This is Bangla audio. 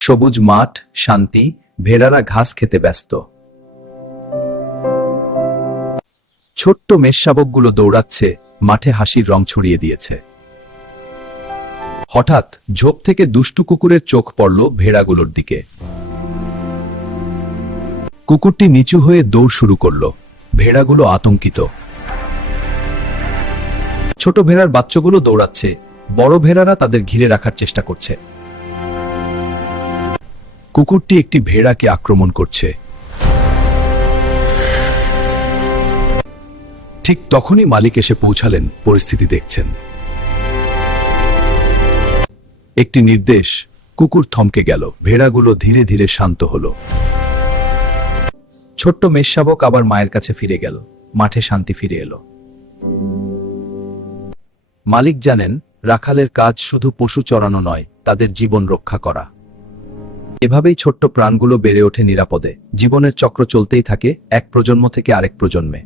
সবুজ মাঠ, শান্তি, ভেড়ারা ঘাস খেতে ব্যস্ত। ছোট্ট মেষশাবকগুলো দৌড়াচ্ছে, মাঠে হাসির রং ছড়িয়ে দিয়েছে। হঠাৎ ঝোপ থেকে দুষ্টু কুকুরের চোখ পড়ল ভেড়াগুলোর দিকে। কুকুরটি নিচু হয়ে দৌড় শুরু করল। ভেড়াগুলো আতঙ্কিত। ছোট ভেড়ার বাচ্চাগুলো দৌড়াচ্ছে, বড় ভেড়ারা তাদের ঘিরে রাখার চেষ্টা করছে। কুকুরটি একটি ভেড়াকে আক্রমণ করছে। ঠিক তখনই মালিক এসে পৌঁছালেন, পরিস্থিতি দেখছেন। একটি নির্দেশ, কুকুর থমকে গেল। ভেড়াগুলো ধীরে ধীরে শান্ত হলো। ছোট্ট মেষশাবক আবার মায়ের কাছে ফিরে গেল। মাঠে শান্তি ফিরে এলো। মালিক জানেন, রাখালের কাজ শুধু পশু চড়ানো নয়, তাদের জীবন রক্ষা করা। এভাবেই ছোট্ট প্রাণগুলো বেড়ে ওঠে নিরাপদে। জীবনের চক্র চলতেই থাকে, এক প্রজন্ম থেকে আরেক প্রজন্মে।